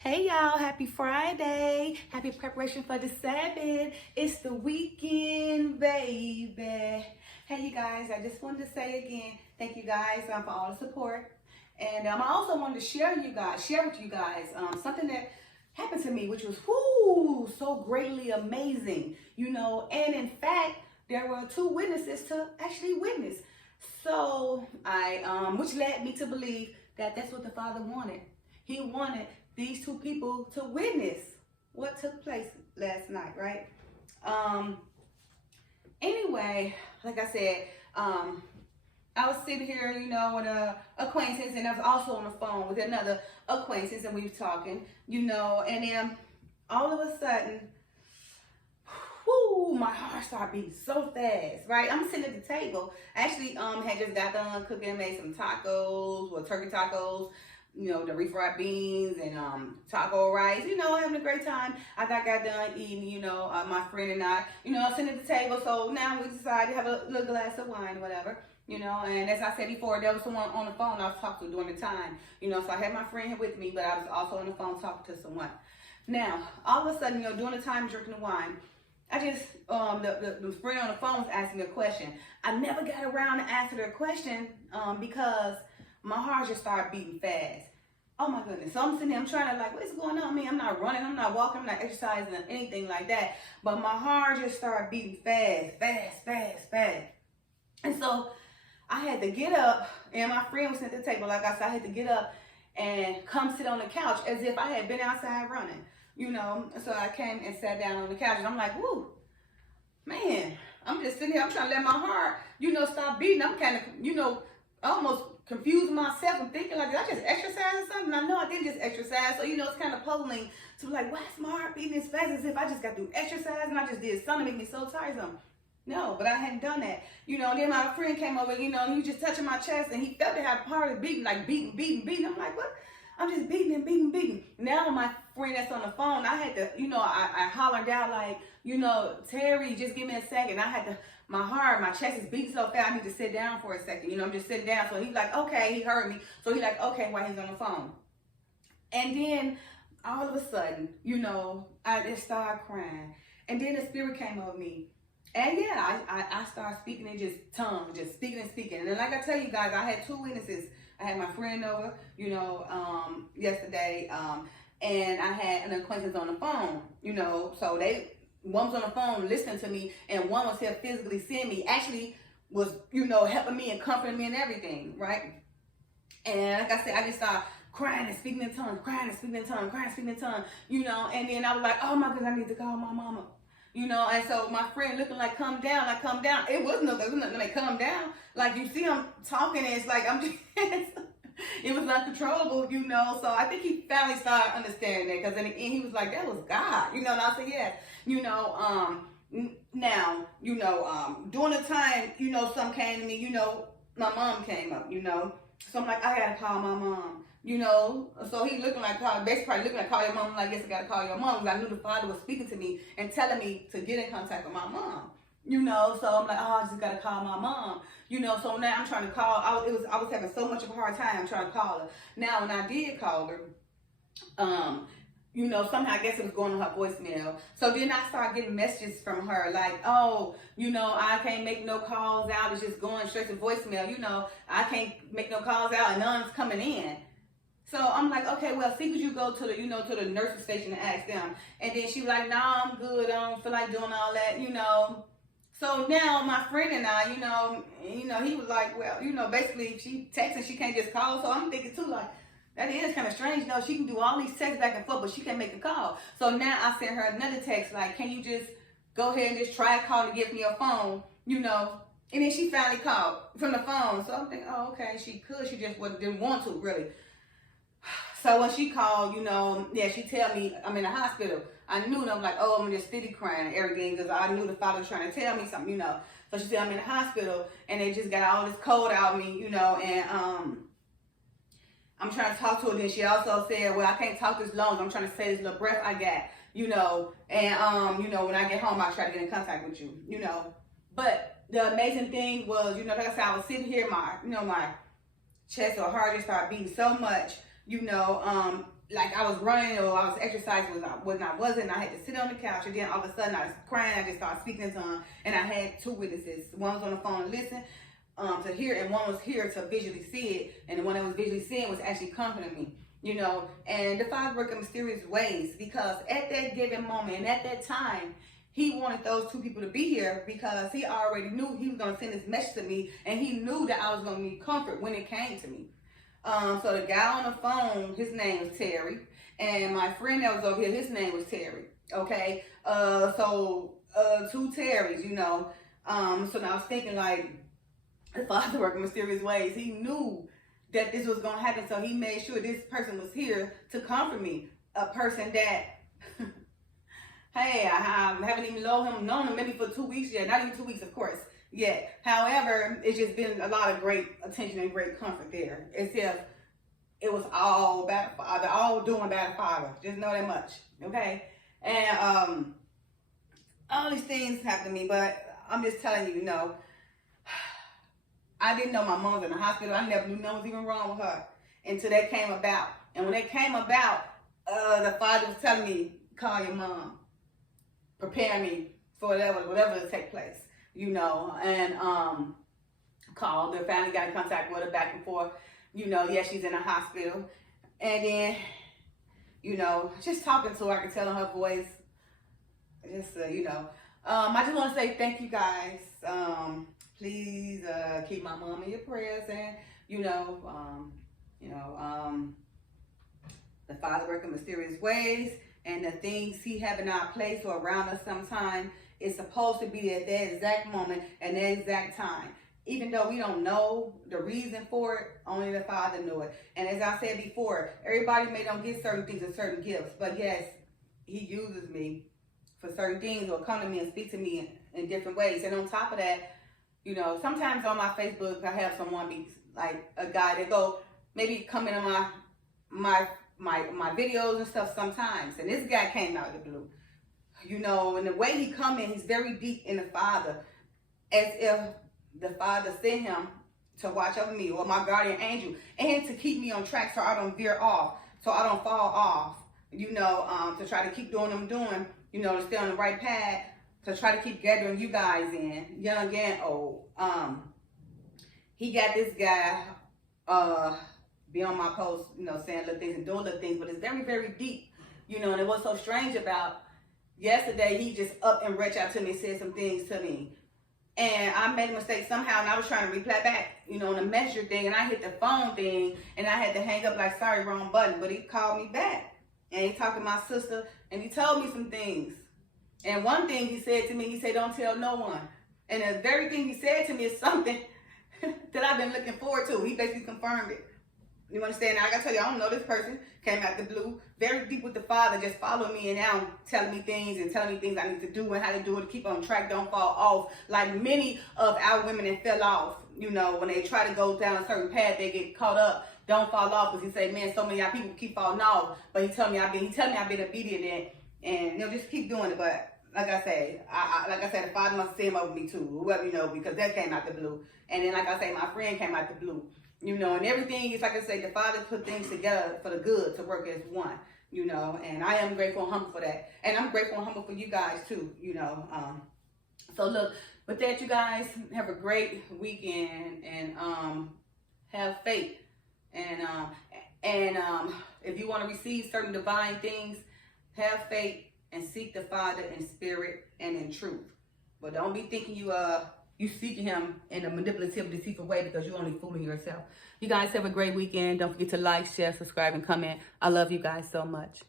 Hey y'all, happy Friday. Happy preparation for the Sabbath. It's the weekend, baby. Hey you guys, I just wanted to say again, thank you guys for all the support. And I also wanted to share with you guys something that happened to me, which was so greatly amazing. And in fact, there were two witnesses to actually witness. So which led me to believe that that's what the Father wanted. He wanted these two people to witness what took place last night, right? Anyway, like I said, I was sitting here, with a acquaintance, and I was also on the phone with another acquaintance, and we were talking, and then all of a sudden, my heart started beating so fast, right? I'm sitting at the table. I actually had just got done cooking, made some tacos, turkey tacos, the refried beans and taco rice, having a great time. I got done eating, my friend and I, sitting at the table. So now we decided to have a little glass of wine or whatever, and as I said before, there was someone on the phone I was talking to during the time, so I had my friend here with me, but I was also on the phone talking to someone. Now, all of a sudden, during the time drinking the wine, I just, the friend on the phone was asking me a question. I never got around to answer their question because my heart just started beating fast. Oh my goodness. So I'm sitting there, I'm trying to what's going on? I mean, I'm not running, I'm not walking, I'm not exercising or anything like that. But my heart just started beating fast. And so I had to get up, and my friend was at the table. Like I said, I had to get up and come sit on the couch as if I had been outside running, So I came and sat down on the couch, and I'm like, whoo, man, I'm just sitting here, I'm trying to let my heart, stop beating. I'm kind of, almost confusing myself and thinking did I just exercise or something? I know I didn't just exercise. So, it's kind of puzzling to why is my heart beating as fast as if I just got through exercise and I just did something to make me so tiresome. No, but I hadn't done that. And then my friend came over, and he was just touching my chest, and he felt it had part of beating, beating. I'm like, what? I'm just beating and beating. Now my friend that's on the phone, I had to, I hollered out Terry, just give me a second. I had to, my chest is beating so fast, I need to sit down for a second. I'm just sitting down. So he's like, okay, he heard me. So he's like, okay, while he's on the phone. And then all of a sudden, I just started crying. And then the spirit came over me. And yeah, I started speaking in just tongues, just speaking and speaking. And then like I tell you guys, I had two witnesses. I had my friend over, yesterday, and I had an acquaintance on the phone, so one was on the phone listening to me, and one was here physically seeing me, actually was, helping me and comforting me and everything, right? And like I said, I just started crying and speaking in tongues, and then I was like, oh my goodness, I need to call my mama. And so my friend looking like, come down. It wasn't nothing like, come down. Like, you see I'm talking, and it's like, I'm just, it was uncontrollable, So I think he finally started understanding that, because in the end, he was like, that was God, and I said, yeah, now, during the time, some came to me, my mom came up, So I'm like, I gotta call my mom. So he looking like, basically looking like, call your mom. I'm like, yes, I gotta call your mom, because I knew the Father was speaking to me and telling me to get in contact with my mom. So I'm like, oh, I just gotta call my mom. So now I'm trying to call. I was having so much of a hard time trying to call her. Now when I did call her, somehow I guess it was going on her voicemail. So then I started getting messages from her like, oh, I can't make no calls out. It's just going straight to voicemail. I can't make no calls out and none's coming in. So I'm like, okay, well, see, could you go to the, to the nurse's station and ask them? And then she was like, nah, I'm good. I don't feel like doing all that, So now my friend and I, he was like, well, basically she texting, she can't just call. So I'm thinking too, like, that is kind of strange. No, she can do all these texts back and forth, but she can't make a call. So now I sent her another text, like, can you just go ahead and just try calling to give me a phone, And then she finally called from the phone. So I'm thinking, oh, okay, she could. She just didn't want to, really. So when she called, she tell me I'm in the hospital. I knew, and I'm like, oh, I'm just steady crying and everything, because I knew the Father was trying to tell me something, So she said I'm in the hospital, and they just got all this cold out of me, and I'm trying to talk to her. Then she also said, well, I can't talk this long. I'm trying to say this little breath I got, and when I get home, I'll try to get in contact with you, But the amazing thing was, like I said, I was sitting here, my chest or heart just started beating so much. like I was running or I was exercising when I wasn't. I had to sit on the couch, and then all of a sudden I was crying. I just started speaking in tongues, and I had two witnesses. One was on the phone to listen, to hear, and one was here to visually see it. And the one that was visually seeing was actually comforting me, you know. And the Father worked in mysterious ways, because at that given moment and at that time, he wanted those two people to be here, because he already knew he was going to send this message to me, and he knew that I was going to need comfort when it came to me. So the guy on the phone, his name was Terry, and my friend that was over here, his name was Terry. Okay, so two Terrys, you know. So now I was thinking, like, the Father worked in mysterious ways. He knew that this was gonna happen, so he made sure this person was here to comfort me. A person that, hey, I haven't even known him maybe for 2 weeks yet. Not even 2 weeks, of course, yet. However, it's just been a lot of great attention and great comfort there. As if it was all about the Father, all doing about the Father. Just know that much, okay? And all these things happen to me, but I'm just telling you, you know, I didn't know my mom was in the hospital. I never knew nothing was even wrong with her until that came about. And when that came about, the Father was telling me, call your mom. Prepare me for whatever to take place, you know. And called her, finally got in contact with her, back and forth. You know, yeah, she's in a hospital. And then, you know, just talking to her, I could tell in her voice. Just, you know. I just want to say thank you guys. Please keep my mom in your prayers, and the Father working mysterious ways, and the things he have in our place or around us sometime is supposed to be at that exact moment and that exact time. Even though we don't know the reason for it, only the Father knew it. And as I said before, everybody may don't get certain things or certain gifts, but yes, he uses me for certain things, or come to me and speak to me in different ways. And on top of that, you know, sometimes on my Facebook, I have someone be like a guy that go maybe comment on my videos and stuff sometimes. And this guy came out of the blue, you know, and the way he come in, he's very deep in the Father, as if the Father sent him to watch over me, or my guardian angel, and to keep me on track so I don't veer off, so I don't fall off, you know, to try to keep doing what I'm doing, you know, to stay on the right path, to try to keep gathering you guys in, young and old. He got this guy be on my post, you know, saying little things and doing little things, but it's very, very deep, you know. And it was so strange about yesterday, he just up and reached out to me and said some things to me. And I made a mistake somehow, and I was trying to reply back, you know, on the messenger thing, and I hit the phone thing, and I had to hang up like, sorry, wrong button. But he called me back, and he talked to my sister, and he told me some things. And one thing he said to me, he said, don't tell no one. And the very thing he said to me is something that I've been looking forward to. He basically confirmed it. You understand? Now, I gotta tell you, I don't know this person. Came out the blue, very deep with the Father, just following me and now telling me things and telling me things I need to do and how to do it to keep on track, don't fall off. Like many of our women that fell off, you know, when they try to go down a certain path, they get caught up. Don't fall off, because he say, man, so many of our people keep falling off. But he tell me I've been obedient, and they'll just keep doing it. But like I say, the Father must send him over me too, whoever, you know, because that came out the blue. And then, like I say, my friend came out the blue. You know, and everything is, like I say, the Father put things together for the good to work as one, you know, and I am grateful and humble for that. And I'm grateful and humble for you guys too, you know. So look, with that, you guys have a great weekend, and have faith. And if you want to receive certain divine things, have faith and seek the Father in spirit and in truth. But don't be thinking you seeking him in a manipulative, deceitful way, because you're only fooling yourself. You guys have a great weekend. Don't forget to like, share, subscribe, and comment. I love you guys so much.